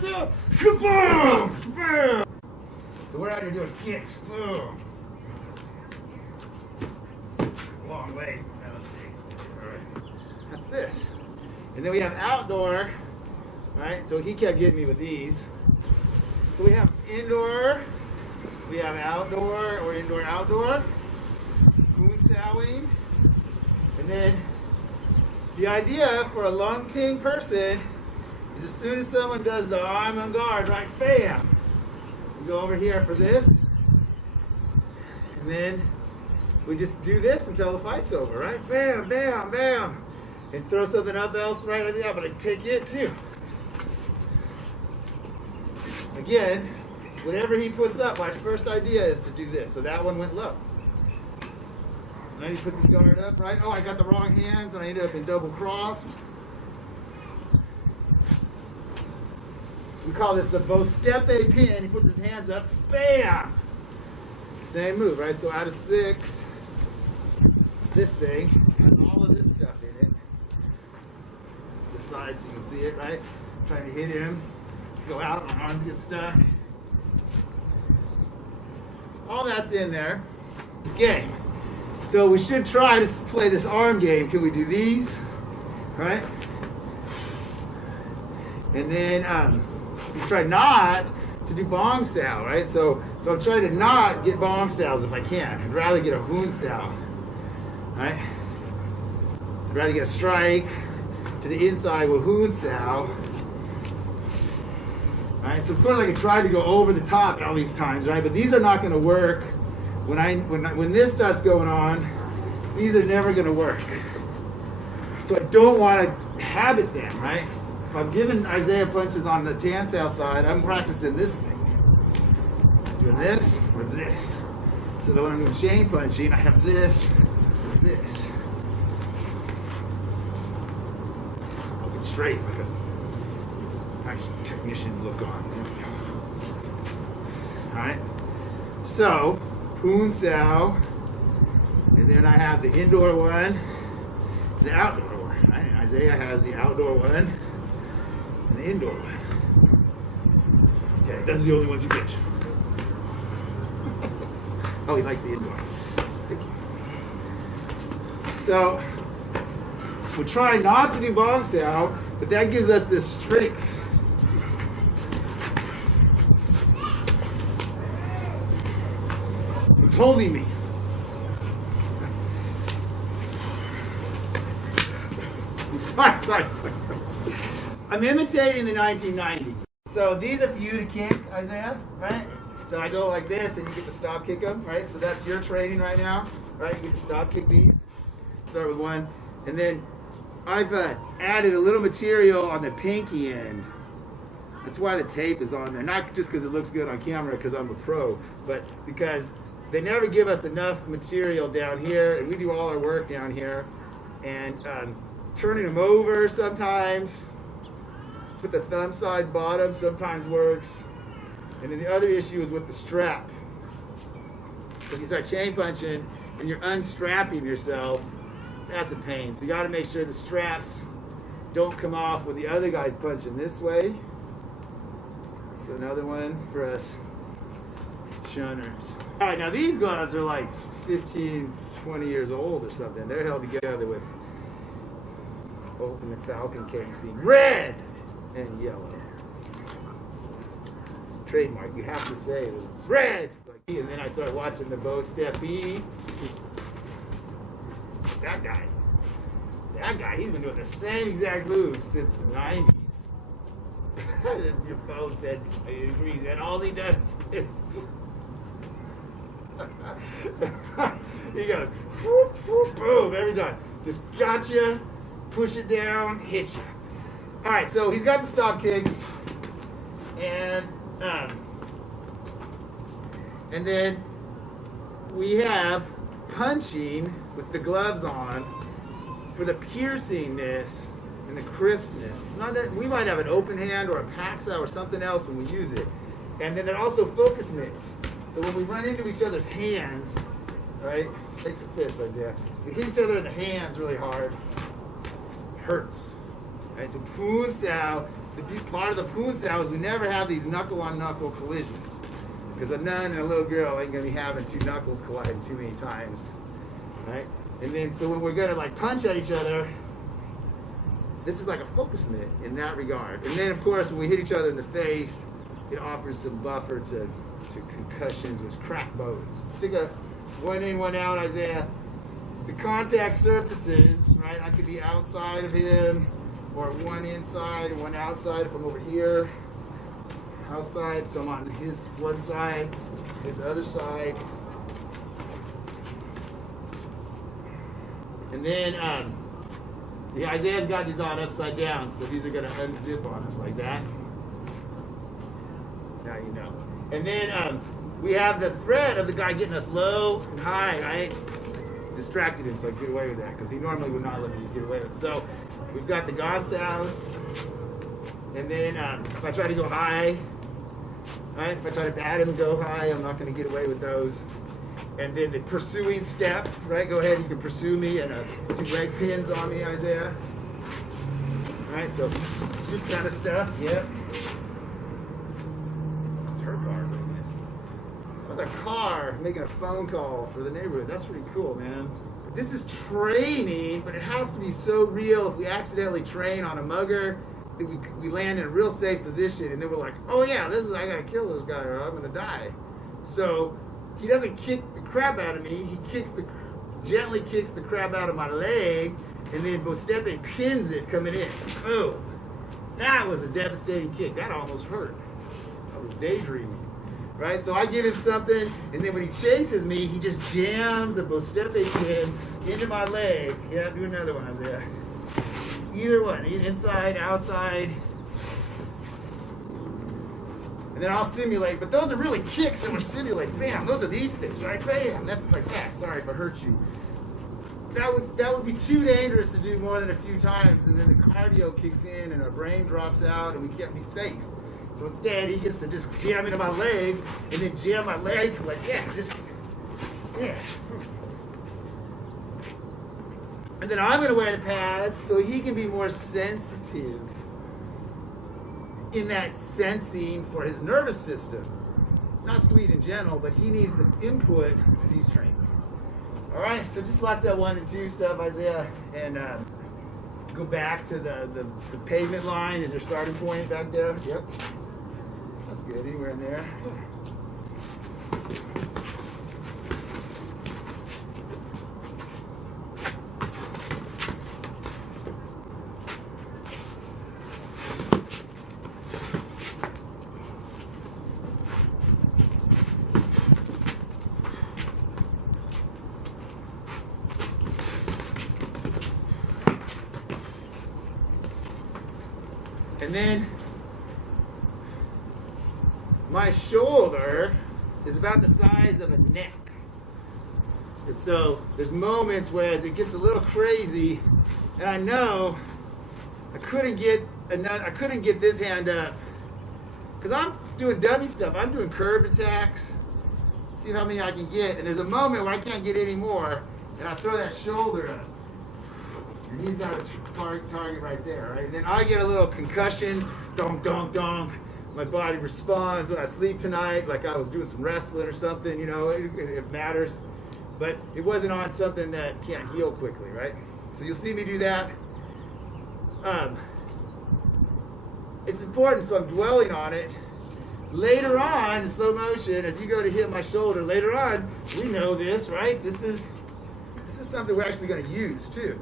Boom! Boom! So we're out here doing kicks. Boom! Long leg. Alright. That's this. And then we have outdoor. Right? So he kept getting me with these. So we have indoor. We have outdoor or indoor-outdoor. Wing Chun. And then the idea for a Lung Ting person is as soon as someone does the arm on guard, right, bam, we go over here for this, and then we just do this until the fight's over, right? Bam, bam, bam, and throw something up else, right? Yeah, but I take it too. Again, whatever he puts up, my first idea is to do this. So that one went low. Then he puts his guard up, right? Oh, I got the wrong hands, and I ended up in double crossed. So we call this the Bostepe pin. He puts his hands up, bam! Same move, right? So out of 6, this thing has all of this stuff in it. The side so you can see it, right? Trying to hit him, go out, my arms get stuck. All that's in there. This game. So we should try to play this arm game. Can we do these? Right? And then we try not to do Bong Sao, right? So I'm trying to not get Bong Saos if I can. I'd rather get a Hun Sao, right? I'd rather get a strike to the inside with Hun Sao. Right? So of course I can try to go over the top all these times, right? But these are not going to work. When this starts going on, these are never going to work. So I don't want to habit them, right? If I'm giving Isaiah punches on the Tan Sao side, I'm practicing this thing. Doing this or this. So that when I'm doing chain punching, I have this or this. I'll get straight like a nice technician look on. There we go. Alright? So, Hun Sao, and then I have the indoor one, the outdoor one. Right? Isaiah has the outdoor one and the indoor one. Okay, those are the only ones you get. Oh, he likes the indoor. So, we're trying not to do Bong Sao, but that gives us this strength. It's holding me. Sorry. I'm imitating the 1990s. So these are for you to kick, Isaiah, right? So I go like this and you get to stop kick them, right? So that's your training right now, right? You get to stop kick these. Start with one. And then I've added a little material on the pinky end. That's why the tape is on there. Not just because it looks good on camera because I'm a pro, but because they never give us enough material down here, and we do all our work down here. And turning them over sometimes, with the thumb side bottom sometimes works. And then the other issue is with the strap. If you start chain punching and you're unstrapping yourself, that's a pain. So you got to make sure the straps don't come off when the other guy's punching this way. That's another one for us chunners. All right, now these gloves are like 15, 20 years old or something. They're held together with Ultimate Falcon casing, red and yellow. It's a trademark. You have to say it was red. And then I started watching the Bostepe. That guy, he's been doing the same exact moves since the 90s. Your phone said, I agree, and all he does is he goes, whoop, whoop, boom, every time. Just gotcha, push it down, hit you. All right, so he's got the stop kicks, and then we have punching with the gloves on for the piercingness and the crispness. It's not that we might have an open hand or a Paxa or something else when we use it. And then they're also focus mitts. So when we run into each other's hands, right? Take some fists, Isaiah. We hit each other in the hands really hard. It hurts. Right, so Chi Sau, part of the Chi Sau is we never have these knuckle-on-knuckle collisions. Because a nun and a little girl ain't going to be having two knuckles colliding too many times. Right? And then, so when we're going to like punch at each other, this is like a focus mitt in that regard. And then, of course, when we hit each other in the face, it offers some buffer to concussions, which crack bones. Stick a one in, one out, Isaiah. The contact surfaces, right? I could be outside of him, or one inside and one outside if I'm over here. Outside, so I'm on his one side, his other side. And then, see, Isaiah's got these on upside down, so these are going to unzip on us like that. Now you know. And then we have the threat of the guy getting us low and high, right? Distracted him, so I get away with that, because he normally would not let me get away with it. So we've got the Chi Sau's, and then if I try to go high, right? If I try to bat him and go high, I'm not going to get away with those. And then the pursuing step, right? Go ahead, you can pursue me, and do leg pins on me, Isaiah. All right, so this kind of stuff, yep. It's her car, man. That was a car making a phone call for the neighborhood. That's pretty cool, man. But this is training, but it has to be so real. If we accidentally train on a mugger, we land in a real safe position, and then we're like, oh yeah, I gotta kill this guy or I'm gonna die. So he doesn't kick the crap out of me, he gently kicks the crap out of my leg, and then Bostepe pins it coming in. Oh, that was a devastating kick. That almost hurt. I was daydreaming. Right? So I give him something, and then when he chases me, he just jams a Bostepe pin into my leg. Yeah, do another one, Isaiah. Either one, inside, outside. And then I'll simulate, but those are really kicks that we're simulating. Bam, those are these things, right? Bam, that's like that. Sorry if I hurt you. That would be too dangerous to do more than a few times, and then the cardio kicks in and our brain drops out and we can't be safe. So instead, he gets to just jam into my leg and then jam my leg like, yeah, just, yeah. And then I'm going to wear the pads so he can be more sensitive in that sensing for his nervous system. Not sweet and gentle, but he needs the input as he's training. All right, so just Lat Sau 1 and 2 stuff, Isaiah, and go back to the pavement line as your starting point back there. Yep, that's good. Anywhere in there. And then my shoulder is about the size of a neck. And so there's moments where as it gets a little crazy, and I know I couldn't get this hand up because I'm doing dummy stuff. I'm doing curved attacks. See how many I can get. And there's a moment where I can't get any more, and I throw that shoulder up. And he's got a target right there, right? And then I get a little concussion, donk, donk, donk. My body responds when I sleep tonight, like I was doing some wrestling or something, you know, it matters. But it wasn't on something that can't heal quickly, right? So you'll see me do that. It's important, so I'm dwelling on it. Later on, in slow motion, as you go to hit my shoulder, later on, we know this, right? This is something we're actually going to use, too.